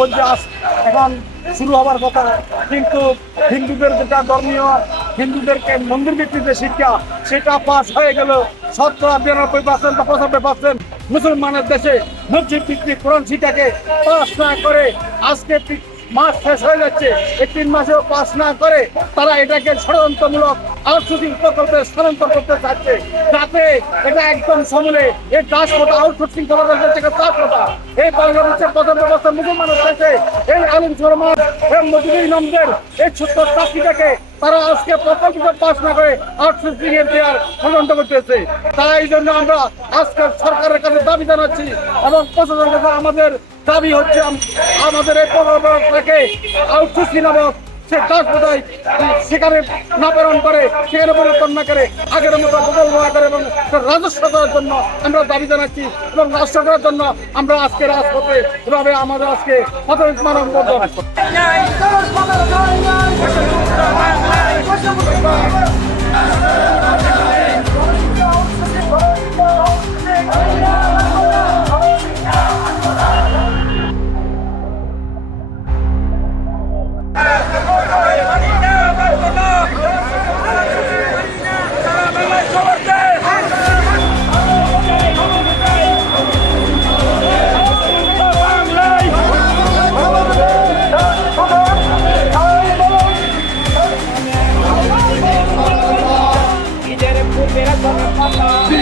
বলছে আজ এখন শুরু হবার কথা কিন্তু হিন্দুদের যেটা ধর্মীয়, হিন্দুদেরকে মন্দির ভিত্তিতে শিক্ষা, সেটা পাস হয়ে গেল শতকরা বিরানব্বই পার্সেন্ট বা পঁচানব্বই পার্সেন্ট মুসলমানের দেশে। মসজিদ ভিত্তিক কোরআন শিক্ষাকে পাস না করে আজকে মাস শেষ হয়ে যাচ্ছে। এই তিন মাসেও পাস না করে তারা এটাকে ষড়যন্ত্রমূলক আউটসোর্সিং প্রকল্পে স্থানান্তর করতে চাচ্ছে এটা একদম সমলে এই দাস কোটা আউটসোর্সিং করা কোটা এই বাংলাদেশের প্রথম ব্যবস্থা মুসলমানের দেশে এই আলিম সরমান এই মজুরি নামদের এই ছোট্ট চাকরিটাকে তারা আজকে প্রকল্পটা পাস না করে আউটসোর্সিং এর দেওয়ার ষড়যন্ত্র করতেছে। তাই জন্য আমরা আজকে সরকারের কাছে দাবি জানাচ্ছি এবং প্রশাসনের কাছে আমাদের দাবি হচ্ছে, আমাদের এই প্রকল্পটাকে আউটসোর্সিং নামক সে দাস বোধহয় সেখানে না প্রেরণ করে সেখানে পরিবর্তন না করে আগের মতো বদল না করে এবং রাজস্ব করার জন্য আমরা দাবি জানাচ্ছি এবং রাষ্ট্র করার জন্য আমরা আজকে রাজপথে এভাবে আমাদের আজকে প্রাথমিক মানববন্ধন Nine, Mira con la pata.